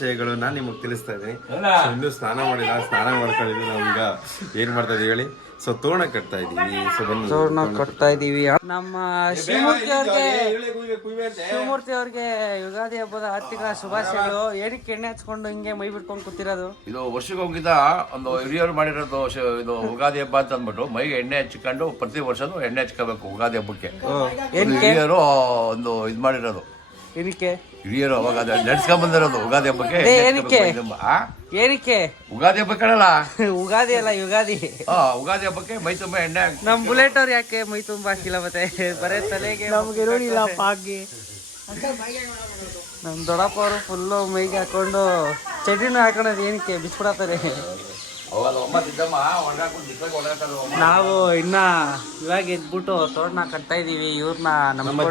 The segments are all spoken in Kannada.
ಶುಭಾಶಯಗಳು ನಾನು ನಿಮಗೆ ತಿಳಿಸ್ತಾ ಇದ್ದೀನಿ. ಇನ್ನೂ ಸ್ನಾನ ಮಾಡಿಲ್ಲ, ಸ್ನಾನ ಮಾಡ್ಕೊಂಡಿದ್ವಿ. ನಾವೀಗ ಏನ್ ಮಾಡ್ತಾ ಇದೀವಿ ಹೇಳಿ? ಸೊ ತೋರಣ ಕಟ್ತಾ ಇದೀವಿ. ಸೊ ತೋರಣ ಕಟ್ತಾ ಇದೀವಿ. ನಮ್ಮ ಶಿವಮೂರ್ತಿ ಅವ್ರಿಗೆ ಯುಗಾದಿ ಹಬ್ಬದ ಆರ್ಥಿಕ ಶುಭಾಶಯಗಳು. ಏನಕ್ಕೆ ಎಣ್ಣೆ ಹಚ್ಕೊಂಡು ಹಿಂಗೆ ಮೈ ಬಿಟ್ಕೊಂಡು ಕೂತಿರೋದು? ಇದು ವರ್ಷಕ್ಕೋಗಿಂತ ಒಂದು ಹಿರಿಯರು ಮಾಡಿರೋದು ಇದು ಯುಗಾದಿ ಹಬ್ಬ ಅಂತ ಅಂದ್ಬಿಟ್ಟು ಮೈಗೆ ಎಣ್ಣೆ ಹಚ್ಕೊಂಡು ಪ್ರತಿ ವರ್ಷನೂ ಎಣ್ಣೆ ಹಚ್ಕೋಬೇಕು ಯುಗಾದಿ ಹಬ್ಬಕ್ಕೆ. ಹಿರಿಯರು ಒಂದು ಇದು ಮಾಡಿರೋದು. ಏನಕ್ಕೆ ಹಿರಿಯರು ಅವಾಗ ನಡ್ಸ್ಕೊಂಡ್ ಬಂದಿರೋದು ಯುಗಾದಿ ಹಬ್ಬಕ್ಕೆ. ಏನಕ್ಕೆ ಯುಗಾದಿ ಹಬ್ಬ ಕಣಲ್ಲ, ಉಗಾದಿ ಅಲ್ಲ ಯುಗಾದಿ. ಯುಗಾದಿ ಹಬ್ಬಕ್ಕೆ ಮೈ ತುಂಬಾ ಎಣ್ಣೆ. ನಮ್ ಬುಲೆಟ್ ಅವ್ರು ಯಾಕೆ ಮೈ ತುಂಬಾ ಹಾಕಿಲ್ಲ? ಮತ್ತೆ ಬರೇ ತಲೆಗೆ ನಮ್ಗೆ ಇರೋದಿಲ್ಲ ಪಾಗಿ. ನಮ್ ದೊಡ್ಡಪ್ಪ ಅವರು ಫುಲ್ಲು ಮೈಗೆ ಹಾಕೊಂಡು ಚಟಿನೂ ಹಾಕೊಳ್ಳೋದು ಏನಕ್ಕೆ ಬಿಚ್ಬಿಡತ್ತಾರೆ. ನಾವು ಇನ್ನ ಇವಾಗ ಎದ್ಬಿಟ್ಟು ತೋರಣ ಕಟ್ತಾ ಇದೀವಿ. ಇವ್ರನ್ನ ನಮ್ಮ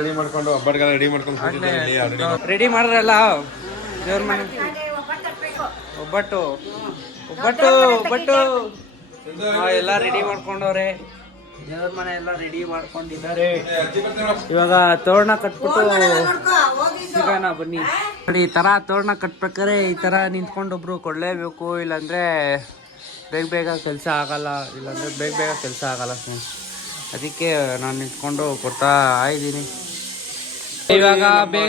ರೆಡಿ ಮಾಡ್ಕೊಂಡು ಹಬ್ಬಗಳ ರೆಡಿ ಮಾಡ್ಕೊಂಡು ರೆಡಿ ಮಾಡಿದ್ರಲ್ಲ ದೇವ್ರ ಮನೆ ಒಬ್ಬಟ್ಟು ಒಬ್ಬಟ್ಟು ಒಬ್ಬಟ್ಟು ಎಲ್ಲ ರೆಡಿ ಮಾಡ್ಕೊಂಡವ್ರೆ. ದೇವ್ರ ಮನೆ ಎಲ್ಲ ರೆಡಿ ಮಾಡ್ಕೊಂಡಿದ್ದಾರೆ. ಇವಾಗ ತೋರಣ ಕಟ್ಬಿಟ್ಟು ಸಿಗೋಣ ಬನ್ನಿ. ಈ ತರ ತೋರಣ ಕಟ್ಬೇಕಾರೆ ಈ ತರ ನಿಂತ್ಕೊಂಡು ಒಬ್ರು ಕೊಡ್ಲೇಬೇಕು, ಇಲ್ಲಾಂದ್ರೆ ಬೇಗ ಕೆಲಸ ಆಗಲ್ಲ. ಇಲ್ಲಾಂದ್ರೆ ಬೇಗ ಕೆಲಸ ಆಗಲ್ಲ ಫ್ರೆಂಡ್ಸ್. ಅದಕ್ಕೆ ನಾನು ನಿಂತ್ಕೊಂಡು ಕೊಡ್ತಾ ಇದ್ದೀನಿ. ಇವಾಗ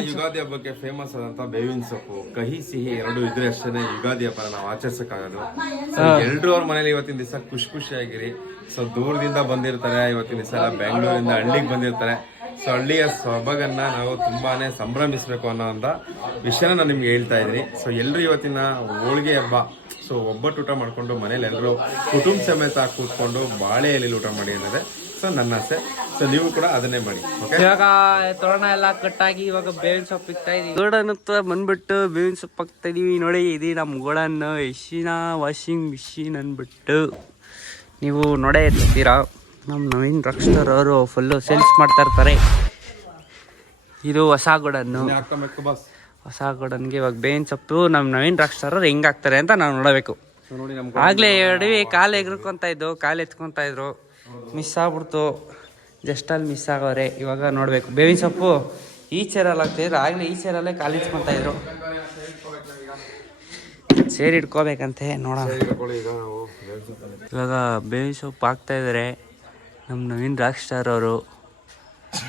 ಯುಗಾದಿ ಹಬ್ಬಕ್ಕೆ ಫೇಮಸ್ ಆದಂತ ಬೇವಿನ ಸೊಪ್ಪು, ಕಹಿ ಸಿಹಿ ಎರಡು ಇದ್ರೆ ಅಷ್ಟೇ ಯುಗಾದಿ ಹಬ್ಬ ನಾವು ಆಚರಿಸಕ್ಕಾಗೋದು. ಎಲ್ರು ಅವ್ರ ಮನೇಲಿ ಇವತ್ತಿನ ದಿವಸ ಖುಷಿಯಾಗಿರಿ. ಸೊ ದೂರದಿಂದ ಬಂದಿರ್ತಾರೆ, ಇವತ್ತಿನ ದಿವಸ ಬೆಂಗಳೂರಿಂದ ಹಳ್ಳಿಗೆ ಬಂದಿರ್ತಾರೆ. ಸೊ ಹಳ್ಳಿಯ ಸೊಬಗನ್ನ ನಾವು ತುಂಬಾನೇ ಸಂಭ್ರಮಿಸ್ಬೇಕು ಅನ್ನೋ ವಿಷಯನ ನಾನು ನಿಮ್ಗೆ ಹೇಳ್ತಾ ಇದ್ದೀನಿ. ಸೊ ಎಲ್ರು ಇವತ್ತಿನ ಹೋಳಿಗೆ ಹಬ್ಬ, ಸೊ ಒಬ್ಬಟ್ಟು ಊಟ ಮಾಡ್ಕೊಂಡು ಮನೇಲಿ ಎಲ್ಲರೂ ಕುಟುಂಬ ಸಮೇತ ಕೂತ್ಕೊಂಡು ಬಾಳೆ ಎಲೆಲಿ ಊಟ ಮಾಡಿ ಅನ್ನೋದೇ ಸೊ ನನ್ನ ಆಸೆ. ಸೊ ನೀವು ಕೂಡ ಅದನ್ನೇ ಮಾಡಿ. ಇವಾಗ ತೋರಣ ಎಲ್ಲ ಕಟ್ಟಾಗಿ ಇವಾಗ ಬೇವಿನ ಸೊಪ್ಪು ಇಕ್ತಾ ಇದೀವಿ. ಗೋಡನ್ ಬಂದ್ಬಿಟ್ಟು ಬೇವಿನ ಸೊಪ್ಪು ಹಾಕ್ತಾ ಇದೀವಿ. ನೋಡಿ ಇದು ನಮ್ ಗೋಡನ್ ಎಶಿನ ವಾಷಿಂಗ್ ಮಿಷಿನ್ ಅಂದ್ಬಿಟ್ಟು ನೀವು ನೋಡೇ ಇರ್ತೀರಾ. ನಮ್ಮ ನವೀನ್ ರಾಕ್ಸ್ಟಾರ್ ಅವರು ಫುಲ್ಲು ಸೇಲ್ಸ್ ಮಾಡ್ತಾ ಇರ್ತಾರೆ. ಇದು ಹೊಸ ಗೋಡನ್ನು. ಹೊಸ ಗೋಡನ್ಗೆ ಇವಾಗ ಬೇವಿನ ಸೊಪ್ಪು ನಮ್ಮ ನವೀನ್ ರಾಕ್ಸ್ಟಾರ್ ಅವ್ರು ಹೆಂಗ್ ಹಾಕ್ತಾರೆ ಅಂತ ನಾವು ನೋಡಬೇಕು. ಆಗ್ಲೇ ಎಡವಿ ಕಾಲು ಎಗ್ರಕೊಂತ ಇದ್ದು, ಕಾಲು ಎತ್ಕೊಂತ ಇದ್ರು, ಮಿಸ್ ಆಗ್ಬಿಡ್ತು. ಜಸ್ಟ್ ಅಲ್ಲಿ ಮಿಸ್ ಆಗೋರೆ. ಇವಾಗ ನೋಡ್ಬೇಕು. ಬೇವಿನ ಸೊಪ್ಪು ಈ ಚೇರಲ್ಲಿ ಹಾಕ್ತಿದ್ರು, ಆಗ್ಲೇ ಈ ಚೇರಲ್ಲೇ ಕಾಲು ಇಟ್ಕೊಂತ ಇದ್ರು. ಸೇರಿ ಇಟ್ಕೋಬೇಕಂತೆ, ನೋಡೋಣ. ಇವಾಗ ಬೇವಿನ ಸೊಪ್ಪು ಹಾಕ್ತಾ ಇದಾರೆ ನಮ್ಮ ನವೀನ್ ರಾಕ್ಸ್ಟಾರ್ ಅವರು.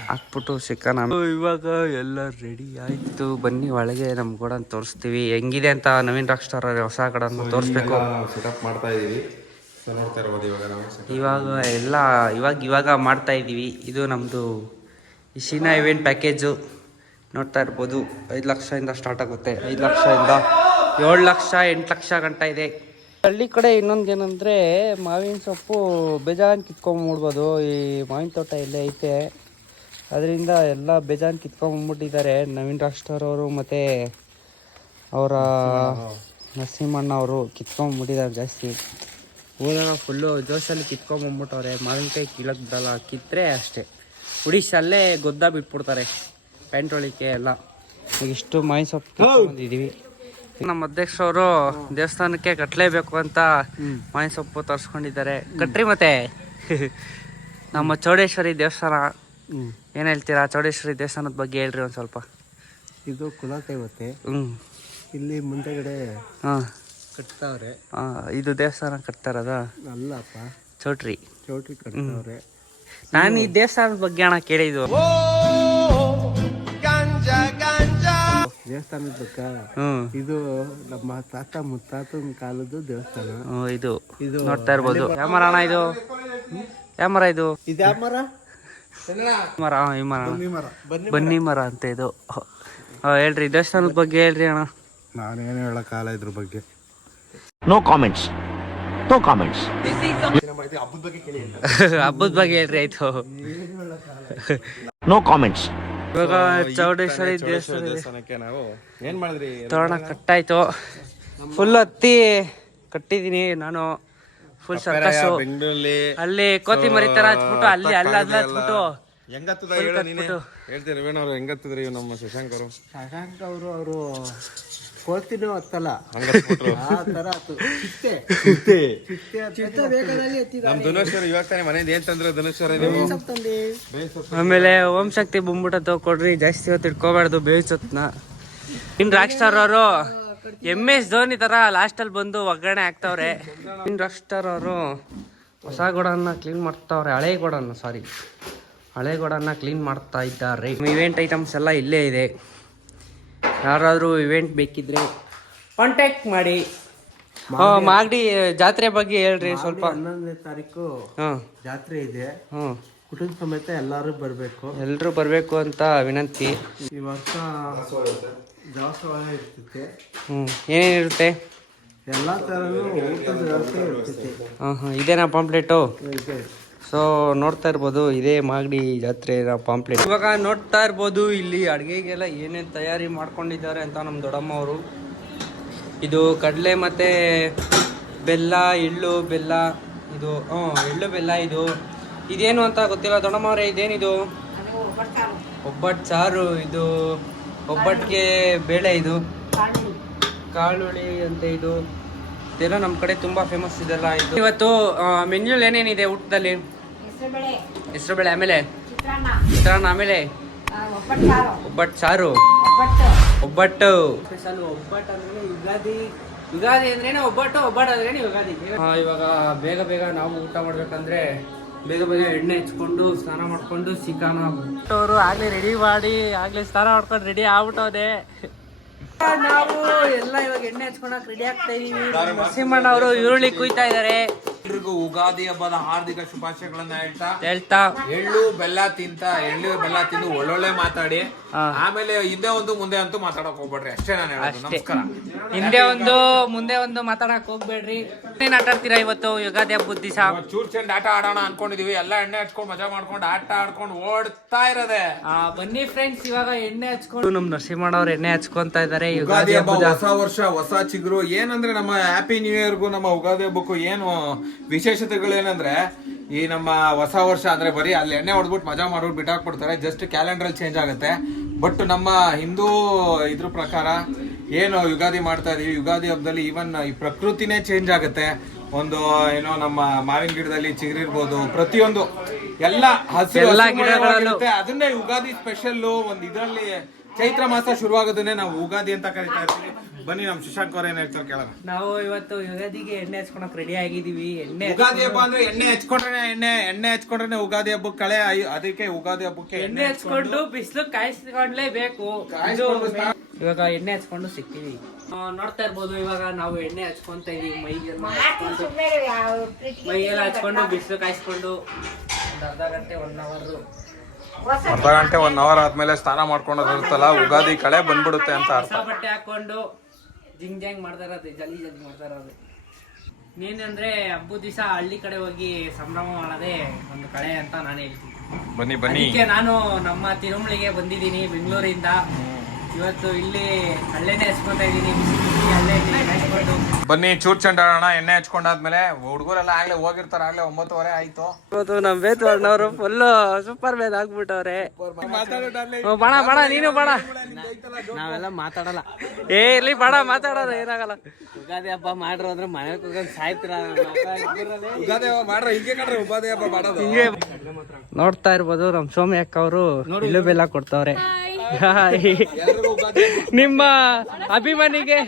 ಹಾಕ್ಬಿಟ್ಟು ಸಿಕ್ಕನ. ಇವಾಗ ಎಲ್ಲ ರೆಡಿ ಆಯ್ತು. ಬನ್ನಿ ಒಳಗೆ ನಮ್ ಗೋಡನ್ ತೋರಿಸ್ತೀವಿ ಹೆಂಗಿದೆ ಅಂತ. ನವೀನ್ ರಾಕ್ಸ್ಟಾರ್ ಅವ್ರ ಹೊಸ ಗೋಡನ್ ತೋರಿಸ್ಬೇಕು. ಸೆಟಪ್ ಮಾಡ್ತಾ ಇದೀವಿ. ಇವಾಗ ಮಾಡ್ತಾ ಇದ್ದೀವಿ. ಇದು ನಮ್ಮದು ಇಶಿನ ಇವೆಂಟ್ ಪ್ಯಾಕೇಜು ನೋಡ್ತಾ ಇರ್ಬೋದು. 5 ಲಕ್ಷದಿಂದ ಸ್ಟಾರ್ಟ್ ಆಗುತ್ತೆ. 5 ಲಕ್ಷದಿಂದ 7 ಲಕ್ಷ 8 ಲಕ್ಷ ಗಂಟ ಇದೆ. ಹಳ್ಳಿ ಕಡೆ ಇನ್ನೊಂದೇನೆಂದರೆ ಮಾವಿನ ಸೊಪ್ಪು ಬೇಜಾನ್ ಕಿತ್ಕೊಂಡ್ಬಿಡ್ಬೋದು. ಈ ಮಾವಿನ ತೋಟ ಇಲ್ಲೇ ಐತೆ, ಅದರಿಂದ ಎಲ್ಲ ಬೇಜಾನ್ ಕಿತ್ಕೊಂಡ್ಬಿಟ್ಟಿದ್ದಾರೆ ನವೀನ್ ರಾಕ್ಸ್ಟಾರ್ ಅವರು ಮತ್ತು ಅವರ ನರಸಿಂಹಣ್ಣ ಅವರು ಕಿತ್ಕೊಂಡ್ಬಿಟ್ಟಿದ್ದಾರೆ ಜಾಸ್ತಿ. ಹೋದಾಗ ಫುಲ್ಲು ಜೋಶಲ್ಲಿ ಕಿತ್ಕೊಂಡ್ಬಂದ್ಬಿಟ್ಟವ್ರೆ. ಮಾವಿನಕಾಯಿ ಕೀಳಕ್ಕೆ ಬಿಡಲ್ಲ, ಕಿತ್ತರೆ ಅಷ್ಟೇ ಉಡಿಸಲ್ಲೇ ಗೊದ್ದ ಬಿಟ್ಬಿಡ್ತಾರೆ ಪ್ಯಾಂಟ್ ಒಳಿಕೆ ಎಲ್ಲ. ಈಗ ಇಷ್ಟು ಮಾವಿನ ಸೊಪ್ಪು ಕಿತ್ಕೊಂಡಿದ್ದೀವಿ. ನಮ್ಮ ಅಧ್ಯಕ್ಷರವರು ದೇವಸ್ಥಾನಕ್ಕೆ ಕಟ್ಟಲೇಬೇಕು ಅಂತ ಮಾವಿನ ಸೊಪ್ಪು ತರಿಸ್ಕೊಂಡಿದ್ದಾರೆ. ಕಟ್ರಿ ಮತ್ತೆ ನಮ್ಮ ಚೌಡೇಶ್ವರಿ ದೇವಸ್ಥಾನ ಏನು ಹೇಳ್ತೀರಾ? ಚೌಡೇಶ್ವರಿ ದೇವಸ್ಥಾನದ ಬಗ್ಗೆ ಹೇಳ್ರಿ ಒಂದು ಸ್ವಲ್ಪ. ಇದು ಕುಲದೇವತೆ. ಇಲ್ಲಿ ಮುಂದೆಗಡೆ ಕಟ್ತಾವ್ರೆ. ಇದು ದೇವಸ್ಥಾನ ಕಟ್ತಾ ಇರೋದ? ಅಲ್ಲಪ್ಪ, ಚೌಟ್ರಿ ಕಟ್ತಾವ್ರೆ. ನಾನು ಈ ದೇವಸ್ಥಾನದ ಬಗ್ಗೆ ಅಣ್ಣ ಕೇಳಿದ್ದು. ದೇವಸ್ಥಾನದ ಬಗ್ಗೆ ಇದು ನಮ್ಮ ತಾತ ಮುತ್ತಾತನ ಕಾಲದ ದೇವಸ್ಥಾನ. ಇದು ನೋಡ್ತಾ ಇರ್ಬೋದು. ಯಾವ ಮರ ಅಣ್ಣ ಇದು? ಯಾವ ಮರ ಇದು? ಯಾವ ಮರ? ಮರ ಈ ಮರ ಬನ್ನಿ ಮರ ಅಂತ ಇದು. ಹೇಳ್ರಿ ದೇವಸ್ಥಾನದ ಬಗ್ಗೆ ಹೇಳ್ರಿ ಅಣ್ಣ. ನಾನೇನು ಹೇಳಕ್ಕಾಗಲ್ಲ ಇದ್ರ ಬಗ್ಗೆ. No comments. ಹಬ್ಬದ ಬಗ್ಗೆ ಹೇಳ್ರಿ. ಆಯ್ತು, ನೋ ಕಾಮೆಂಟ್ಸ್. ಇವಾಗ ಚೌಡೇಶ್ವರಿ ದೇವಸ್ಥಾನಕ್ಕೆ ನಾವು ಏನ್ ಮಾಡಿದ್ರಿ? ತೋರಣ ಕಟ್ಟಾಯ್ತು. ಫುಲ್ ಹತ್ತಿ ಕಟ್ಟಿದೀನಿ ನಾನು. ಫುಲ್ ಸರ್ಕಸ್ ಬೆಂಗಳೂರಲ್ಲಿ ಅಲ್ಲಿ ಕೋತಿ ಮರಿ ತರ ಹಚ್ಬಿಟ್ಟು ಅಲ್ಲಿ ಹತ್ಬಿಟ್ಟು ಹೆಂಗತ್ತದ ಹೇಳ್ತೀರಿ ರವೀಣವ್ರು? ಹೆಂಗತ್ತದ್ರಿ ನಮ್ಮ ಶಶಾಂಕ್ ಅವರು ಕೋತಿನೂ ಹತ್ತಲ್ಲ, ನಮ್ ಧನುಶ್ವರ ಇವಾಗ ತಾನೇ ಮನೇಲಿ ಏನ್ ತಂದ್ರೆ ಧನುಶ್ವರ. ಆಮೇಲೆ ಓಂ ಶಕ್ತಿ ಬಂದ್ಬಿಟ್ಟು ಕೊಡ್ರಿ, ಜಾಸ್ತಿ ಹೊತ್ತು ಇಟ್ಕೋಬಾರ್ದು ಬೇವಿನ ಸೊಪ್ಪನ್ನ. ಇನ್ ರಾಕ್ಸ್ಟಾರ್ ಅವರು MS ಧೋನಿ ತರ ಲಾಸ್ಟ್ ಅಲ್ಲಿ ಬಂದು ಒಗ್ಗರಣೆ ಹಾಕ್ತವ್ರೆ. ರಾಕ್ ಸ್ಟಾರ್ ಅವರು ಹೊಸ ಗೋಡನ್ನ ಕ್ಲೀನ್ ಮಾಡ್ತಾವ್ರೆ, ಹಳೆ ಗೋಡನ್ನ ಕ್ಲೀನ್ ಮಾಡ್ತಾ ಇದ್ದಾರೆ. ಇವೆಂಟ್ ಐಟಮ್ಸ್ ಎಲ್ಲ ಇಲ್ಲೇ ಇದೆ. ಯಾರಾದ್ರೂ ಇವೆಂಟ್ ಬೇಕಿದ್ರೆ ಕಾಂಟ್ಯಾಕ್ಟ್ ಮಾಡಿ. ಮಾಗಡಿ ಜಾತ್ರೆ ಬಗ್ಗೆ ಹೇಳ್ರಿ ಸ್ವಲ್ಪ. 11ನೇ ತಾರೀಕು ಜಾತ್ರೆ ಇದೆ. ಕುಟುಂಬ ಸಮೇತ ಎಲ್ಲರೂ ಬರಬೇಕು ಅಂತ ವಿನಂತಿ. ಈ ವರ್ಷ ದಾಸೋಹ ಇರ್ತೈತೆ. ಏನೇನಿರುತ್ತೆ? ಎಲ್ಲ ಥರನೂ ಊಟದ ವ್ಯವಸ್ಥೆ ಇರ್ತೈತೆ. ಇದೇನಾ ಪಾಂಪ್ಲೆಟು? ಸೊ ನೋಡ್ತಾ ಇರ್ಬೋದು, ಇದೇ ಮಾಗಡಿ ಜಾತ್ರೆ ಪಾಂಪ್ಲೆಟ್. ಇವಾಗ ನೋಡ್ತಾ ಇರ್ಬೋದು ಇಲ್ಲಿ ಅಡುಗೆಗೆಲ್ಲ ಏನೇನು ತಯಾರಿ ಮಾಡ್ಕೊಂಡಿದ್ದಾರೆ ಅಂತ ನಮ್ಮ ದೊಡ್ಡಮ್ಮ ಅವರು. ಇದು ಕಡಲೆ ಮತ್ತು ಬೆಲ್ಲ, ಎಳ್ಳು ಬೆಲ್ಲ, ಇದು ಎಳ್ಳು ಬೆಲ್ಲ. ಇದೇನು ಅಂತ ಗೊತ್ತಿಲ್ಲ ದೊಡ್ಡಮ್ಮ ಅವರೇ, ಇದೇನಿದು? ಒಬ್ಬಟ್ಟು ಸಾರು. ಇದು ಒಬ್ಬಟ್ಟಿಗೆ ಬೇಳೆ, ಇದು ಕಾಳುಳಿ ಅಂತ. ಇದೆಲ್ಲ ನಮ್ಮ ಕಡೆ ತುಂಬ ಫೇಮಸ್ ಇದೆಲ್ಲ. ಇದು ಇವತ್ತು ಮೆನ್ಯೂಲ್ ಏನೇನಿದೆ ಊಟದಲ್ಲಿ? ಹೆಸರುಬೇಳೆ, ಆಮೇಲೆ ಚಿತ್ರಾನ್ನ, ಆಮೇಲೆ ಒಬ್ಬಟ್ಟು ಸಾರು, ಒಬ್ಬಟ್ಟು ಸ್ಪೆಷಲ್. ಒಬ್ಬಟ್ಟು ಅಂದ್ರೆ ಯುಗಾದಿ ಅಂದ್ರೇನೆ ಒಬ್ಬಟ್ಟು ಅಂದ್ರೇನೆ ಯುಗಾದಿ. ಇವಾಗ ಬೇಗ ನಾವು ಊಟ ಮಾಡ್ಬೇಕಂದ್ರೆ ಬೇಗ ಎಣ್ಣೆ ಹಚ್ಕೊಂಡು ಸ್ನಾನ ಮಾಡ್ಕೊಂಡು ಅವರು ಆಗ್ಲೇ ರೆಡಿ ಮಾಡಿ ಆಗ್ಲೇ ಸ್ನಾನ ಮಾಡ್ಕೊಂಡು ರೆಡಿ ಆಗ್ಬಿಟ್ಟೋದೆ. ನಾವು ಎಲ್ಲ ಇವಾಗ ಎಣ್ಣೆ ಹಚ್ಕೊಳಕ್ ರೆಡಿ ಆಗ್ತಾ ಇದೀವಿ. ನರಸಿಂಹಣ್ಣ ಅವರು ಈರುಳ್ಳಿ ಕುಯ್ತಾ ಇದಾರೆ. ಎಲ್ರಿಗೂ ಉಗಾದಿ ಹಬ್ಬದ ಹಾರ್ದಿಕ ಶುಭಾಶಯಗಳನ್ನ ಹೇಳ್ತಾ ಎಳ್ಳು ಬೆಲ್ಲ ತಿಂದು ಒಳ್ಳೊಳ್ಳೆ ಮಾತಾಡಿ. ಆಮೇಲೆ ಹಿಂದೆ ಒಂದು ಮುಂದೆ ಅಂತೂ ಮಾತಾಡಕ್ ಹೋಗ್ಬೇಡ್ರಿ, ಅಷ್ಟೇ ನಾನು ಹೇಳೋದು. ನಮಸ್ಕಾರ. ಹಿಂದೆ ಒಂದು ಮುಂದೆ ಒಂದು ಮಾತಾಡಕ್ ಹೋಗ್ಬೇಡ್ರಿ. ಏನ್ ಆಟ ಆಡ್ತೀರಾ ಇವತ್ತು ಯುಗಾದಿ ಹಬ್ಬದ ದಿವಸ? ಚೂರ್ ಚೆಂಡ್ ಆಟ ಆಡೋಣ ಅನ್ಕೊಂಡಿದೀವಿ. ಎಲ್ಲ ಎಣ್ಣೆ ಹಚ್ಕೊಂಡು ಮಜಾ ಮಾಡ್ಕೊಂಡು ಆಟ ಆಡ್ಕೊಂಡು ಓಡ್ತಾ ಇರೋದೆ. ಬನ್ನಿ ಫ್ರೆಂಡ್ಸ್, ಇವಾಗ ಎಣ್ಣೆ ಹಚ್ಕೊಂಡು ನಮ್ ನರಸಿಂಹಣ್ಣ ಅವ್ರು ಎಣ್ಣೆ ಹಚ್ಕೊಂತ ಇದಾರೆ. ಯುಗಾದಿ ಹಬ್ಬ, ಹೊಸ ವರ್ಷ, ಹೊಸ ಚಿಗುರು. ಏನಂದ್ರೆ ನಮ್ಮ ಹ್ಯಾಪಿ ನ್ಯೂ ಇಯರ್ಗೂ ನಮ್ಮ ಯುಗಾದಿ ಹಬ್ಬಕ್ಕೂ ಏನು ವಿಶೇಷತೆಗಳೇನಂದ್ರೆ, ಈ ನಮ್ಮ ಹೊಸ ವರ್ಷ ಅಂದ್ರೆ ಬರೀ ಅಲ್ಲಿ ಎಣ್ಣೆ ಹೊಡೆದ್ಬಿಟ್ಟು ಮಜಾ ಮಾಡ್ಬಿಟ್ಟು ಬಿಟ್ಟಾಕ್ಬಿಡ್ತಾರೆ. ಜಸ್ಟ್ ಕ್ಯಾಲೆಂಡರ್ ಚೇಂಜ್ ಆಗುತ್ತೆ. ಬಟ್ ನಮ್ಮ ಹಿಂದೂ ಇದ್ರ ಪ್ರಕಾರ ಏನು ಯುಗಾದಿ ಮಾಡ್ತಾ ಇದೀವಿ, ಯುಗಾದಿ ಹಬ್ಬದಲ್ಲಿ ಈವನ್ ಈ ಪ್ರಕೃತಿನೇ ಚೇಂಜ್ ಆಗುತ್ತೆ. ಒಂದು ಏನೋ ನಮ್ಮ ಮಾವಿನ ಗಿಡದಲ್ಲಿ ಚಿಗುರಿರ್ಬೋದು, ಪ್ರತಿಯೊಂದು ಎಲ್ಲ ಹಸಿರು ಗಿಡಗಳಿರುತ್ತೆ. ಅದನ್ನೇ ಯುಗಾದಿ ಸ್ಪೆಷಲ್. ಒಂದು ಇದರಲ್ಲಿ ಚೈತ್ರ ಮಾಸ ಶುರುವಾಗೋದನ್ನೇ ನಾವು ಯುಗಾದಿ ಅಂತ ಕರಿತಾ ಇರ್ತೀವಿ. ಬನ್ನಿ ನಮ್ಮ ಶಶಾಂಕ್ ಅವ್ರ ಏನ್ ಹೇಳ್ತಾರೆ ಕೇಳೋಣ. ನಾವು ಇವತ್ತು ಯುಗಾದಿಗೆ ಎಣ್ಣೆ ಹಚ್ಕೊಳಕ್ ರೆಡಿ ಆಗಿದೀವಿ. ಯುಗಾದಿ ಹಬ್ಬ ಅಂದ್ರೆ ಎಣ್ಣೆ ಹಚ್ಕೊಂಡ್ರೆ ಯುಗಾದಿ ಹಬ್ಬಕ್ಕೆ ಕಳೆ. ಅದಕ್ಕೆ ಯುಗಾದಿ ಹಬ್ಬಕ್ಕೆ ಎಣ್ಣೆ ಹಚ್ಕೊಂಡು ಬಿಸಿಲು ಕಾಯಿಸ್ಕೊಂಡ್ಲೇಬೇಕು. ಇವಾಗ ಎಣ್ಣೆ ಹಚ್ಕೊಂಡು ಸಿಗ್ತೀವಿ. ನೋಡ್ತಾ ಇರ್ಬೋದು, ಇವಾಗ ನಾವು ಎಣ್ಣೆ ಹಚ್ಕೊಂತ ಇದೀವಿ. ಮೈಗೆಲ್ಲ ಹಚ್ಕೊಂಡು ಬಿಸಿಲು ಕಾಯಿಸ್ಕೊಂಡು ಅರ್ಧ ಗಂಟೆ 1 ಅವರ್ ಆದ್ಮೇಲೆ ಸ್ನಾನ ಮಾಡ್ಕೊಂಡೋದಿರುತ್ತಲ್ಲ, ಯುಗಾದಿ ಕಳೆ ಬಂದ್ಬಿಡುತ್ತೆ ಅಂತ ಅರ್ಥ. ಬಟ್ಟೆ ಹಾಕೊಂಡು ಜಿಂಗ್ ಮಾಡ್ತಾ ಇರೋದು, ಜಲ್ದಿ ಮಾಡ್ತಾ ಇರೋದು. ಏನಂದ್ರೆ ಹಬ್ಬದ ದಿವಸ ಹಳ್ಳಿ ಕಡೆ ಹೋಗಿ ಸಂಭ್ರಮ ಮಾಡೋದೇ ಒಂದು ಕಳೆ ಅಂತ ನಾನು ಹೇಳ್ತೀನಿ. ಬನ್ನಿ ಅದಕ್ಕೆ ನಾನು ನಮ್ಮ ತಿರುಮಳಿಗೆ ಬಂದಿದ್ದೀನಿ ಬೆಂಗಳೂರಿಂದ. ಇವತ್ತು ಇಲ್ಲಿ ಹಳ್ಳೆನೆ ಹಚ್ಕೊತಾ ಇದೀನಿ. ಬನ್ನಿ ಚೂರ್ ಚೆಂಡ ಆಡೋಣ. ಎಣ್ಣೆ ಹಚ್ಕೊಂಡಾದ್ಮೇಲೆ ಹುಡುಗರೆಲ್ಲ ಆಗ್ಲೇ ಹೋಗಿರ್ತಾರ. ಆಗ್ಲೇ 9:15 ಆಯ್ತು. ನಮ್ ಬೇತಣ್ಣವ್ರು ಫುಲ್ ಸೂಪರ್ ಬೇದ್ ಆಗ್ಬಿಟ್ಟವ್ರೆ. ಬಣ ನೀನು ಬಣ. ನಾವೆಲ್ಲ ಮಾತಾಡಲ್ಲ. ಇಲ್ಲಿ ಬಣ ಮಾತಾಡೋದು ಏನಾಗಲ್ಲ. ಯುಗಾದಿ ಹಬ್ಬ ಮಾಡ್ರು ಅಂದ್ರೆ ಮನೆಗೆ ಹೋಗೋದು ಸಾಯ್ತಿರ. ಯುಗಾದಿ ಹಬ್ಬ ಮಾಡ್ರ ಹಿಂಗೆ ಕಣ್ರಿ, ಯುಗಾದಿ ಹಬ್ಬ ಮಾಡೋದು ಹಿಂಗೆ. ನೋಡ್ತಾ ಇರ್ಬೋದು ನಮ್ ಸೋಮ್ಯಕ್ಕ ಅವರು ಇಲ್ಲು ಬೆಲ್ಲ ಕೊಡ್ತಾವ್ರೆ ನಿಮ್ಮ ಅಭಿಮಾನಿಗೆ.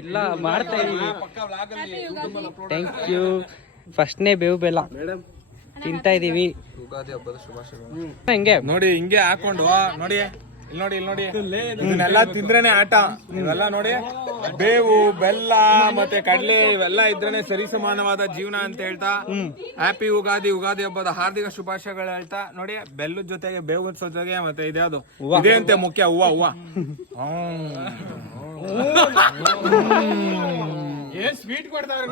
ಇಲ್ಲ ಮಾಡ್ತಾ ಇದೀವಿ. Thank you. ಫಸ್ಟ್ನೇ ಬೇವು ಬೆಲ್ಲ ತಿಂತಾ ಇದೀವಿ. ಯುಗಾದಿ ಹಬ್ಬದ ಶುಭಾಶಯಗಳು. ಹೆಂಗೆ ನೋಡಿ, ಹಿಂಗೆ ಹಾಕೊಂಡು ನೋಡಿ. ಇಲ್ಲಿ ನೋಡಿ ಇದನ್ನೆಲ್ಲ ತಿಂದ್ರೇನೆ ಆಟ. ಇವೆಲ್ಲ ನೋಡಿ, ಬೇವು ಬೆಲ್ಲ ಮತ್ತೆ ಕಡಲೆ ಇವೆಲ್ಲ ಇದ್ರೇನೆ ಸರಿ ಸಮಾನವಾದ ಜೀವನ ಅಂತ ಹೇಳ್ತಾ ಹ್ಯಾಪಿ ಯುಗಾದಿ ಹಬ್ಬದ ಹಾರ್ದಿಕ ಶುಭಾಶಯಗಳು ಹೇಳ್ತಾ ನೋಡಿ. ಬೆಲ್ಲದ ಜೊತೆಗೆ ಬೇವು ಜೊತೆಗೆ ಮತ್ತೆ ಇದ್ಯಾವುದು ಇದೇ ಅಂತೆ ಮುಖ್ಯ, ಹೂವ ಸ್ವೀಟ್ ಕೊಡ್ತಾರೆ.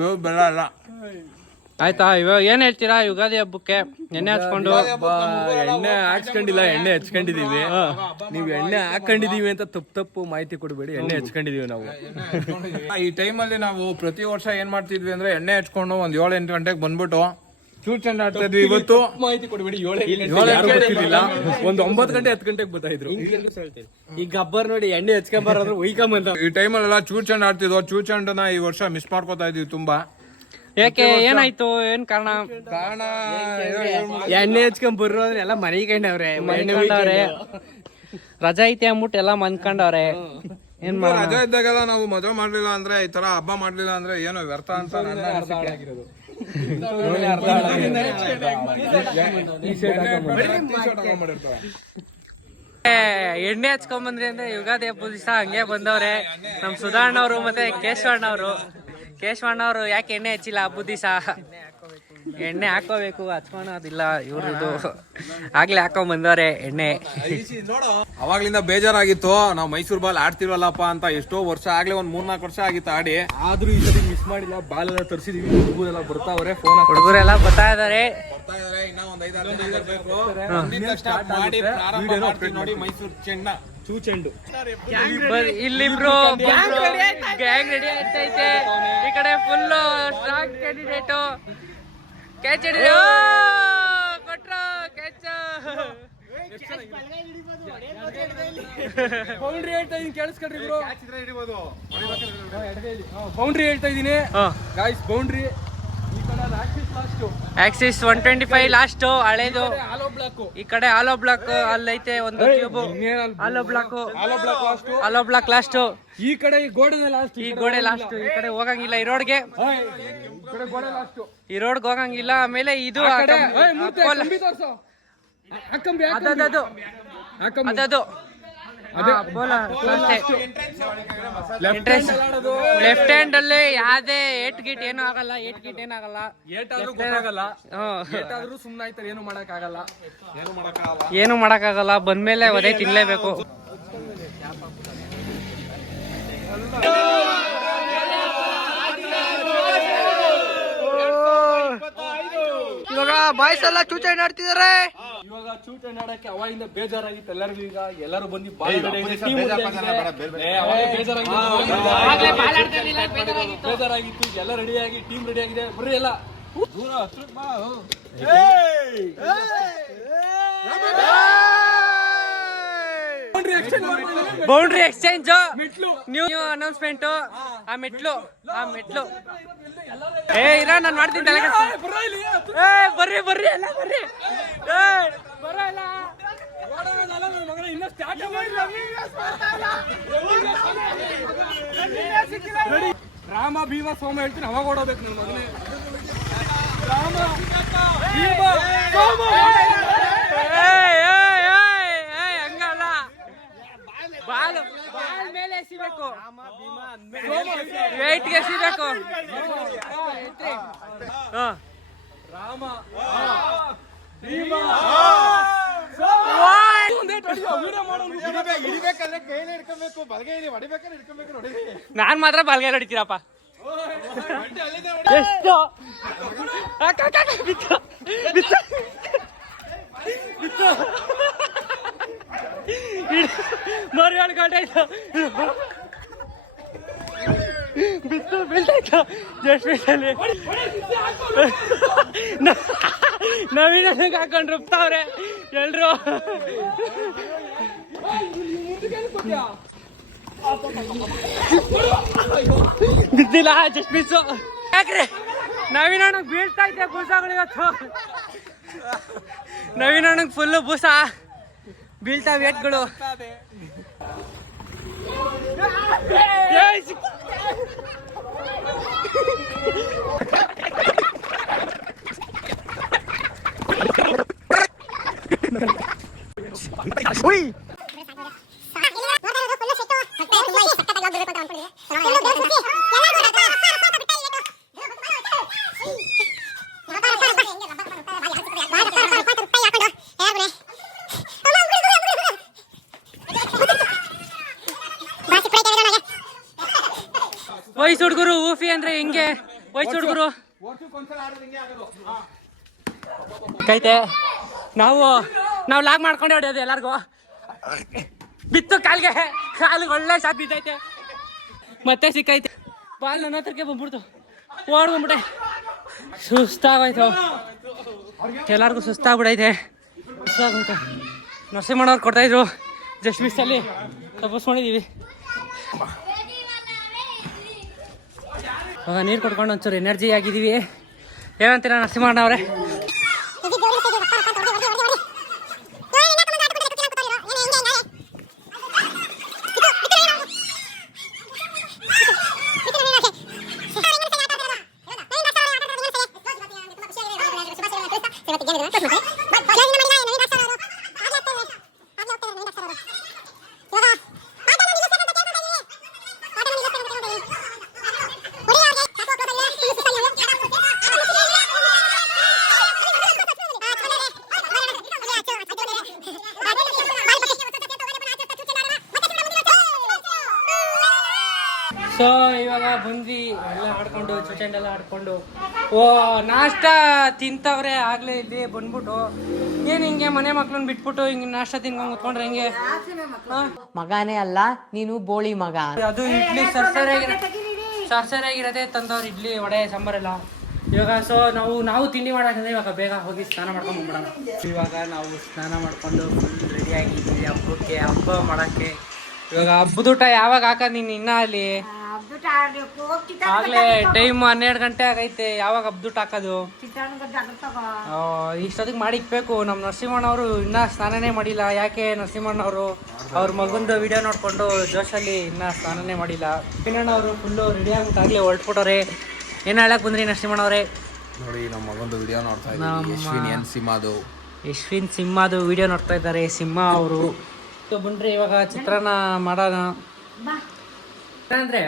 ಬೇವು ಬೆಲ್ಲ ಅಲ್ಲ. ಆಯ್ತಾ, ಇವಾಗ ಏನ್ ಹೇಳ್ತೀರಾ ಯುಗಾದಿ ಹಬ್ಬಕ್ಕೆ? ಎಣ್ಣೆ ಹಚ್ಕೊಂಡು ಎಣ್ಣೆ ಹಾಕ್ಸ್ಕೊಂಡಿಲ್ಲ, ಎಣ್ಣೆ ಹಚ್ಕೊಂಡಿದೀವಿ. ನೀವು ಎಣ್ಣೆ ಹಾಕೊಂಡಿದೀವಿ ಅಂತ ತಪ್ಪು ಮಾಹಿತಿ ಕೊಡಬೇಡಿ. ಎಣ್ಣೆ ಹಚ್ಕೊಂಡಿದೀವಿ ನಾವು. ಈ ಟೈಮಲ್ಲಿ ನಾವು ಪ್ರತಿ ವರ್ಷ ಏನ್ ಮಾಡ್ತಿದ್ವಿ ಅಂದ್ರೆ ಎಣ್ಣೆ ಹಚ್ಕೊಂಡು 7-8 ಗಂಟೆಗೆ ಬಂದ್ಬಿಟ್ಟು ಚೂರ್ ಚೆಂಡ ಆಡ್ತಾ ಇದ್ವಿ. ಇವತ್ತು ಮಾಹಿತಿ ಕೊಡಬೇಡಿ. 7 ಗೊತ್ತಿಲ್ಲ, ಒಂದು 9 ಗಂಟೆ 10 ಗಂಟೆಗೆ ಬರ್ತಾಯಿದ್ರು. ಈಗ ಗಬ್ಬರ್ ನೋಡಿ ಎಣ್ಣೆ ಹಚ್ಕೊಂಬಾರ್ರು ಒಯ್ಕೊಂಬಂದ. ಈ ಟೈಮಲ್ಲೆಲ್ಲ ಚೂರ್ ಚೆಂಡ ಆಡ್ತಿದ್ವು. ಚೂರ್ ಚೆಂಡನ ಈ ವರ್ಷ ಮಿಸ್ ಮಾಡ್ಕೋತಾ ಇದೀವಿ ತುಂಬಾ. ಯಾಕೆ, ಏನಾಯ್ತು, ಏನ್ ಕಾರಣ? ಎಣ್ಣೆ ಹಚ್ಕೊಂಡ್ ಬರ್ರು ಅಂದ್ರೆ ಎಲ್ಲ ಮನೆ ಕಂಡವ್ರೆ. ರಜಾ ಐತೆ ಅಂದ್ಬಿಟ್ಟು ಎಲ್ಲ ಮನ್ಕೊಂಡವ್ರೆ ಏನ್ ಮಾಡೋಣ. ರಜಾ ಇದ್ದಾಗೆಲ್ಲ ನಾವು ಮದುವೆ ಮಾಡ್ಲಿಲ್ಲ ಅಂದ್ರೆ ಈ ತರ ಹಬ್ಬ ಮಾಡ್ಲಿಲ್ಲ ಅಂದ್ರೆ ಏನೋ ವ್ಯರ್ಥ ಅಂತ ನನ್ನ ಅನಿಸಿಕೆ. ಎಣ್ಣೆ ಹಚ್ಕೊಂಬಂದ್ರಿ ಅಂದ್ರೆ ಯುಗಾದಿ ಹಬ್ಬದ ದಿವಸ ಹಂಗೆ ಬಂದವ್ರೆ ನಮ್ ಸುಧಾರಣವ್ರು ಮತ್ತೆ ಕೇಶವಣ್ಣವ್ರು ಯಾಕೆ ಎಣ್ಣೆ ಹಚ್ಚಿಲ್ಲ ಹಬ್ಬದ ದಿವಸ? ಎಣ್ಣೆ ಹಾಕೋಬೇಕು, ಹಚ್ಕೊಳೋದಿಲ್ಲ ಇವ್ರದ್ದು. ಆಗ್ಲೇ ಹಾಕೊಂಡ್ ಬಂದವ್ರೆ ಎಣ್ಣೆ. ಅವಾಗ್ಲಿಂದ ಬೇಜಾರಾಗಿತ್ತು, ನಾವು ಮೈಸೂರು ಬಾಲ್ ಆಡ್ತಿವಲ್ಲಪ್ಪ ಅಂತ. ಎಷ್ಟೋ ವರ್ಷ ಆಗ್ಲೇ ಒಂದ್ 3-4 ವರ್ಷ ಆಗಿತ್ತು ಆಡಿ. ಆದ್ರೂ ಈ ಸತಿ ಮಿಸ್ ಮಾಡಿಲ್ಲ. ಬಾಲ್ ಎಲ್ಲ ತರಿಸಿದೀವಿ, ಹುಡುಗರೆಲ್ಲ ಬರ್ತಾವ್ರೆ, ಫೋನ್ ಹುಡುಗರೆಲ್ಲ ಬರ್ತಾ ಇದಾರೆ. ಇನ್ನ ಒಂದ್ 5-6 ದಿನ ಬರ್ಬೇಕು. ಸ್ಟಾರ್ಟ್ ಮಾಡಿ ಪ್ರಾರಂಭ ಮಾಡ್ತೀವಿ ನೋಡಿ ಮೈಸೂರು ಚೆಂಡ ಚೂಚೆಂಡು. ಇಲ್ಲಿಬ್ರು ಗ್ಯಾಂಗ್ ರೆಡಿ ಆಗ್ತೈತೆ. ಈ ಕಡೆ ಫುಲ್ ಸ್ಟ್ರಾಂಗ್ ಕ್ಯಾಂಡಿಡೇಟು ಕ್ಯಾಚ್ ಹಿಡಿದು ಕೊಟ್ರು ಕ್ಯಾಚ್. ಬೌಂಡ್ರಿ ಹೇಳ್ತಾ ಇದೀನಿ, ಕೇಳಿಸ್ಕೊಳ್ರಿ ಬ್ರೋ. ಬೌಂಡ್ರಿ ಹೇಳ್ತಾ ಇದೀನಿ ಗಾಯ್ಸ್, ಬೌಂಡ್ರಿ. ಈ ಕಡೆ ಆಕ್ಸಿಸ್ 125 ಲಾಸ್ಟ್ ಹಳೇದು. ಆಲೋ ಬ್ಲಾಕ್, ಈ ಕಡೆ ಆಲೋ ಬ್ಲಾಕ್ ಅಲ್ಲೈತೆ ಒಂದು ಕ್ಯೂಬ್. ಆಲೋ block last. ಈ ಕಡೆ ಈ ಗೋಡೆ ಲಾಸ್ಟ್. ಈ ಗೋಡೆ ಲಾಸ್ಟ್. ಈ ಕಡೆ ಹೋಗಂಗಿಲ್ಲ ಈ ರೋಡ್ಗೆ. ಗೋಡೆ ಲಾಸ್ಟ್. ಈ ರೋಡ್ಗೆ ಹೋಗಂಗಿಲ್ಲ. ಆಮೇಲೆ ಇದು ಅದದು ಲೆಫ್ಟ್ ಹ್ಯಾಂಡ್ ಅಲ್ಲಿ ಯಾವ್ದೇ ಏಟ್ ಗಿಟ್ ಏನು ಆಗಲ್ಲ. ಸುಮ್ನೆ ಆಯ್ತಾರೆ, ಏನು ಮಾಡಕ್ಕಾಗಲ್ಲ. ಬಂದ್ಮೇಲೆ ಒದೆ ತಿನ್ಲೇಬೇಕು. ಇವಾಗ ಬಾಯ್ಸ್ ಎಲ್ಲ ಚೂಚೆ ಆಡ್ತಿದಾರೆ. ಇವಾಗ ಚೂಟೆ ನಾಡಕ್ಕೆ ಅವಾಗಿಂದ ಬೇಜಾರಾಗಿತ್ತು ಎಲ್ಲರಿಗೂ. ಈಗ ಎಲ್ಲರೂ ಬಂದು ಬೇಜಾರಾಗಿತ್ತು. ಎಲ್ಲ ರೆಡಿಯಾಗಿ ಟೀಮ್ ರೆಡಿ ಆಗಿದೆ. ಬರ್ರಿ ಎಲ್ಲ ಬೌಂಡ್ರಿ ಎಕ್ಸ್ಚೇಂಜ್ ನ್ಯೂ ಅನೌನ್ಸ್ಮೆಂಟ್. ಆ ಮೆಟ್ಲು ಇರ ನಾನು ಮಾಡ್ತೀನಿ. ಬರ್ರಿ ಎಲ್ಲ ಬರ್ರಿ. ರಾಮ ಭೀಮ ಸೋಮ ಹೇಳ್ತೀನಿ, ಅವಾಗ ಓಡೋಬೇಕು ನೀವು ಮಗನೇ. ಹಂಗಲ್ಲ, ಬಾಲ್ ಮೇಲೆ ಎಸಿಬೇಕು, ವೇಟ್ಗೆ ಎಸಿಬೇಕು. ರಾಮ ನಾನ್ ಮಾತ್ರ ಬಲ್ಗೈ ಹೊಡಿತೀರಪ್ಪ. ಎಷ್ಟು ಮರಿ 7 ಗಂಟೆ ಆಯ್ತು. ಬಿತ್ತು ಬೀಳ್ತಾಯ್ತು ಜಸ್ಟ್ ಬೀಸಲ್ಲಿ. ನವೀನ ಹಾಕೊಂಡು ರುಬ್ತಾವ್ರೆ ಎಲ್ರು. ಬಿದ್ದಿಲ್ಲ, ಜಸ್ಟ್ ಮಿಸ್ಸು. ಯಾಕ್ರೆ ನವೀನ ಅಣ್ಣಗ್ ಬೀಳ್ತಾ ಇದ್ದೆ ಬೂಸಾಗಳು ಇವತ್ತು. ನವೀನ ಅಣ್ಣಗ್ ಫುಲ್ಲು ಬೂಸ ಬೀಳ್ತಾ ವೇಟ್ಗಳು. ವಯಸ್ಸು ಹುಡುಗರು ಊಫಿ ಅಂದ್ರೆ ಹಿಂಗೆ. ವಯಸ್ಸು ಹುಡುಗರು ಕೈತೆ. ನಾವು ಲಾಗ್ ಮಾಡ್ಕೊಂಡೆ ಹೊಡೆಯೋದು ಎಲ್ಲಾರ್ಗು. ಬಿತ್ತು ಕಾಲ್ಗೆ ಒಳ್ಳೆ ಶಾಟ್ ಬಿದ್ದೈತೆ. ಮತ್ತೆ ಸಿಕ್ಕೈತೆ ಬಾಲ್. ನನ್ನ ಹತ್ರಕ್ಕೆ ಬಂದ್ಬಿಡ್ತು, ಓಡ್ಬಂದ್ಬಿಟ್ಟೆ. ಸುಸ್ತಾಗೋಯ್ತು ಎಲ್ಲಾರ್ಗು, ಸುಸ್ತಾಗ್ಬಿಡೈತೆ. ನರಸಿಂಹಣ್ಣವ್ರು ಕೊಡ್ತಾಯಿದ್ರು, ಜಸ್ಟ್ ಮಿಸ್ಸಲ್ಲಿ ತಪ್ಪಿಸ್ಕೊಂಡಿದ್ದೀವಿ. ನೀರು ಕೊಡ್ಕೊಂಡು ಒಂಚೂರು ಎನರ್ಜಿ ಆಗಿದ್ದೀವಿ. ಏನಂತೀರ ನರಸಿಂಹಣ್ಣ ಅವರೇ? ಸೊ ಇವಾಗ ಬಂದ್ವಿ ಎಲ್ಲ ಆಡ್ಕೊಂಡು ಚುಚಂಡ್ ಎಲ್ಲ ಆಡ್ಕೊಂಡು ಓ ನಾಷ್ಟ ತಿಂತವ್ರೆ ಆಗ್ಲೇ ಇಲ್ಲಿ ಬಂದ್ಬಿಟ್ಟು ಏನ್ ಹಿಂಗೆ ಮನೆ ಮಕ್ಳನ್ನ ಬಿಟ್ಬಿಟ್ಟು ಹಿಂಗೆ ನಾಷ್ಟ ತಿನ್ಕೊಂಡ್ ಕುತ್ಕೊಂಡ್ರೆ ಹೆಂಗೆ ಮಗನೇ ಅಲ್ಲ ನೀನು ಬೋಳಿ ಮಗ. ಅದು ಇಡ್ಲಿ ಸರ್ಸರಿಯಾಗಿರತ್ತೆ ತಂದವ್ರು ಇಡ್ಲಿ ವಡೆ ಸಾಂಬಾರೆಲ್ಲ. ಇವಾಗ ಸೊ ನಾವು ತಿಂಡಿ ಮಾಡಾಕಂದ್ರೆ ಇವಾಗ ಬೇಗ ಹೋಗಿ ಸ್ನಾನ ಮಾಡ್ಕೊಂಡು ಬಂದ್ಬಿಡೋಣ. ಇವಾಗ ನಾವು ಸ್ನಾನ ಮಾಡ್ಕೊಂಡು ಫುಲ್ ರೆಡಿ ಆಗಿದ್ದೀವಿ ಹಬ್ಬಕ್ಕೆ, ಹಬ್ಬ ಮಾಡಕ್ಕೆ. ಇವಾಗ ಹಬ್ಬದ ಊಟ ಯಾವಾಗ ಹಾಕೋದು ನೀನು ಇನ್ನ ಅಲ್ಲಿ? ಆಗ್ಲೇ ಟೈಮ್ 12 ಗಂಟೆ ಆಗೈತೆ. ಯಾವಾಗ ಹಬ್ಬದ ಹಾಕೋದು? ಇಷ್ಟೊತ್ತಿಗೆ ಮಾಡಿಕ್ಬೇಕು. ನಮ್ಮ ನರಸಿಂಹಣ್ಣವರು ಇನ್ನೂ ಸ್ನಾನನೇ ಮಾಡಿಲ್ಲ. ಯಾಕೆ ನರಸಿಂಹಣ್ಣವರು ಅವ್ರ ಮಗಂದು ವಿಡಿಯೋ ನೋಡ್ಕೊಂಡು ಜೋಶಲ್ಲಿ ಇನ್ನೂ ಸ್ನಾನನೇ ಮಾಡಿಲ್ಲ. ಪಿನ್ನಣ್ಣವರು ಫುಲ್ಲು ರೆಡಿ ಆಗ್ಬಿಟ್ಟು ಆಗಲೇ ಹೊರಟ್ಬಿಟ್ಟವ್ರೆ. ಏನು ಹೇಳಕ್ ಬಂದ್ರಿ ನರಸಿಂಹಣ್ಣವ್ರೆ? ನೋಡಿ ನಮ್ಮ ಮಗಂದು ವಿಡಿಯೋ ನೋಡ್ತಾ ಇದ್ದೀವಿ. ಯಶ್ವಿನ್ ಸಿಂಹದು ವಿಡಿಯೋ ನೋಡ್ತಾ ಇದ್ದಾರೆ ಸಿಂಹ ಅವರು. ಬನ್ರಿ ಇವಾಗ ಚಿತ್ರಾನ್ನ ಮಾಡೋಣ. ಅಂದ್ರೆ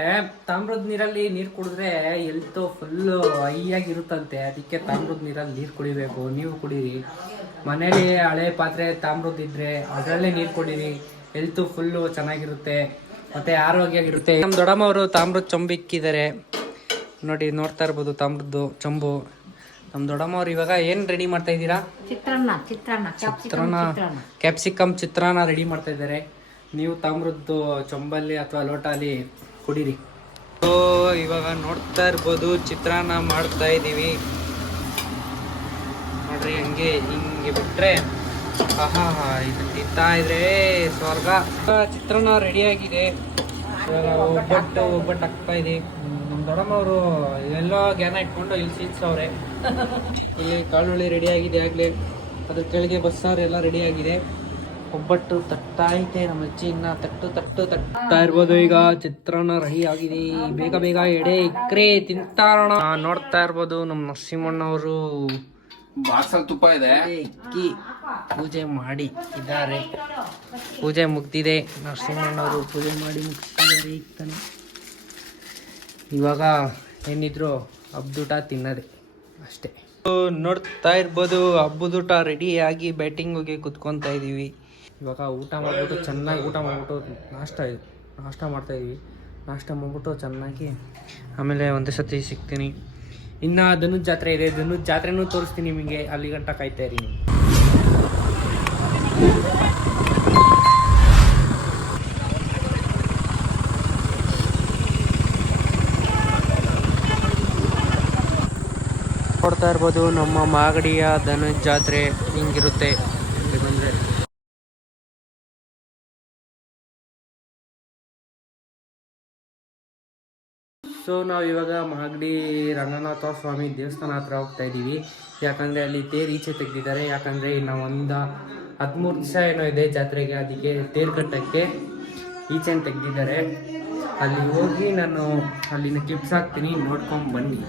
ತಾಮ್ರದ ನೀರಲ್ಲಿ ನೀರು ಕುಡಿದ್ರೆ ಎಲ್ತು ಫುಲ್ಲು ಹೈಯಾಗಿರುತ್ತಂತೆ. ಅದಕ್ಕೆ ತಾಮ್ರದ ನೀರಲ್ಲಿ ನೀರು ಕುಡಿಬೇಕು. ನೀವು ಕುಡೀರಿ. ಮನೇಲಿ ಹಳೆ ಪಾತ್ರೆ ತಾಮ್ರದ್ದು ಇದ್ರೆ ಅದರಲ್ಲೇ ನೀರು ಕುಡೀರಿ. ಎಲ್ತು ಫುಲ್ಲು ಚೆನ್ನಾಗಿರುತ್ತೆ ಮತ್ತೆ ಆರೋಗ್ಯವಾಗಿರುತ್ತೆ. ನಮ್ಮ ದೊಡ್ಡಮ್ಮ ಅವರು ತಾಮ್ರದ ಚೊಂಬು ಇಕ್ಕಿದ್ದಾರೆ ನೋಡಿ, ನೋಡ್ತಾ ಇರ್ಬೋದು ತಾಮ್ರದ್ದು ಚೊಂಬು. ನಮ್ಮ ದೊಡ್ಡಮ್ಮ ಅವ್ರು ಇವಾಗ ಏನು ರೆಡಿ ಮಾಡ್ತಾ ಇದ್ದೀರಾ? ಚಿತ್ರಾನ್ನ ಕ್ಯಾಪ್ಸಿಕಮ್ ಚಿತ್ರಾನ್ನ ರೆಡಿ ಮಾಡ್ತಾ ಇದ್ದಾರೆ. ನೀವು ತಾಮ್ರದ್ದು ಚೊಂಬಲ್ಲಿ ಅಥವಾ ಲೋಟಲ್ಲಿ ಕುಡೀರಿ. ಸೊ ಇವಾಗ ನೋಡ್ತಾ ಇರ್ಬೋದು ಚಿತ್ರಾನ್ನ ಮಾಡ್ತಾ ಇದ್ದೀವಿ ನೋಡ್ರಿ. ಹಿಂಗೆ ಬಿಟ್ರೆ ಆಹಾ ಇದು ತಿಂತಾ ಇದ್ರೆ ಸ್ವರ್ಗ. ಚಿತ್ರಾನ್ನ ರೆಡಿ ಆಗಿದೆ. ಇವಾಗ ಒಬ್ಬಟ್ಟು ಹಾಕ್ತಾ ಇದೆ. ನಮ್ಮ ದೊಡ್ಡಮ್ಮವರು ಎಲ್ಲೋ ಜ್ಞಾನ ಇಟ್ಕೊಂಡು ಇಲ್ಲಿ ಸೀಲ್ಸವ್ರೆ. ಇಲ್ಲಿ ಕಾಳುಳ್ಳಿ ರೆಡಿ ಆಗಿದೆ ಆಗಲೇ. ಅದ್ರ ಕೆಳಗೆ ಬಸ್ಸಾರು ಎಲ್ಲ ರೆಡಿ ಆಗಿದೆ. ಒಬ್ಬಟ್ಟು ತಟ್ತಾ ಐತೆ ನಮ್ಮ ಅಜ್ಜಿ. ಇನ್ನ ತಟ್ತಾ ಇರ್ಬೋದು. ಈಗ ಚಿತ್ರಾನ್ನ ರೆಡಿ ಆಗಿದೆ. ಬೇಗ ಬೇಗ ಎಡೆ ಇಕ್ರೆ ತಿಂತಾರೋಣ. ನೋಡ್ತಾ ಇರ್ಬೋದು ನಮ್ಮ ನರಸಿಂಹಣ್ಣವರು ಬಾಕ್ಸಲ್ಲಿ ತುಪ್ಪ ಇದೆ. ಇಕ್ಕಿ ಪೂಜೆ ಮಾಡಿ ಇದ್ದಾರೆ. ಪೂಜೆ ಮುಗ್ದಿದೆ. ನರಸಿಂಹಣ್ಣವರು ಪೂಜೆ ಮಾಡಿ ಮುಗಿಸಿದ್ದಾರೆ. ಇಕ್ತಾನೆ ಇವಾಗ ಏನಿದ್ರು ಹಬ್ಬದೂಟ ತಿನ್ನೋದೆ ಅಷ್ಟೇ. ನೋಡ್ತಾ ಇರ್ಬೋದು ಹಬ್ಬದೂಟ ರೆಡಿ ಆಗಿ ಬ್ಯಾಟಿಂಗಿಗೆ ಕುತ್ಕೊತಾ ಇದ್ದೀವಿ. ಇವಾಗ ಊಟ ಮಾಡಿಬಿಟ್ಟು ಚೆನ್ನಾಗಿ ಊಟ ಮಾಡಿಬಿಟ್ಟು ನಾಷ್ಟ ಮಾಡ್ತಾಯಿದ್ವಿ. ನಾಷ್ಟ ಮಾಡಿಬಿಟ್ಟು ಚೆನ್ನಾಗಿ ಆಮೇಲೆ ಒಂದೇ ಸತಿ ಸಿಗ್ತೀನಿ. ಇನ್ನು ಧನುದ್ ಜಾತ್ರೆ ಇದೆ. ಧನುದ್ ಜಾತ್ರೆನೂ ತೋರಿಸ್ತೀನಿ ನಿಮಗೆ. ಅಲ್ಲಿ ಗಂಟ ಕಾಯ್ತಾ ಇರಿ ನೀವು. ನೋಡ್ತಾ ಇರ್ಬೋದು ನಮ್ಮ ಮಾಗಡಿಯ ಧನುದ್ ಜಾತ್ರೆ ಹಿಂಗಿರುತ್ತೆ ಇಲ್ಲಿ ಬಂದರೆ. ಸೊ ನಾವು ಇವಾಗ ಮಾಗಡಿ ರಂಗನಾಥ ಸ್ವಾಮಿ ದೇವಸ್ಥಾನ ಹತ್ರ ಹೋಗ್ತಾ ಇದ್ದೀವಿ. ಯಾಕಂದರೆ ಅಲ್ಲಿ ತೇರು ಈಚೆ ತೆಗೆದಿದ್ದಾರೆ. ಯಾಕಂದರೆ ಇನ್ನು 13 ದಿವಸ ಏನೋ ಇದೆ ಜಾತ್ರೆಗೆ. ಅದಕ್ಕೆ ತೇರು ಕಟ್ಟಕ್ಕೆ ಈಚೆನ ತೆಗೆದಿದ್ದಾರೆ. ಅಲ್ಲಿ ಹೋಗಿ ನಾನು ಅಲ್ಲಿನ ಕ್ಲಿಪ್ಸ್ ಹಾಕ್ತೀನಿ, ನೋಡ್ಕೊಂಡು ಬನ್ನಿ.